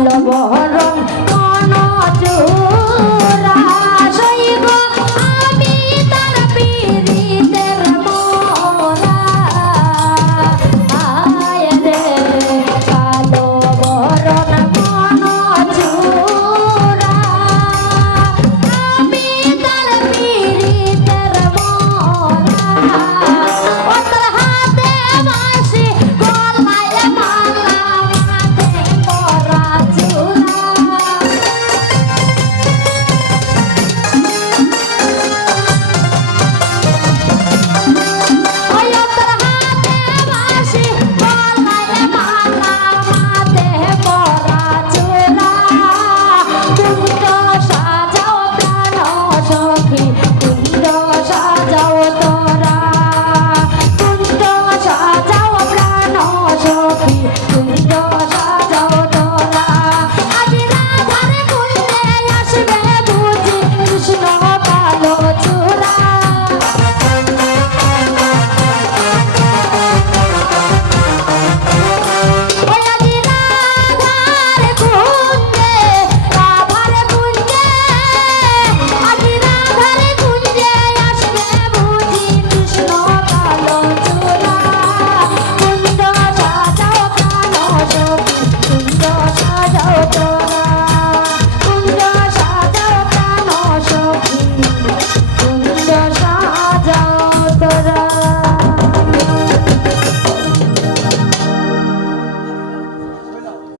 ভালোবাসা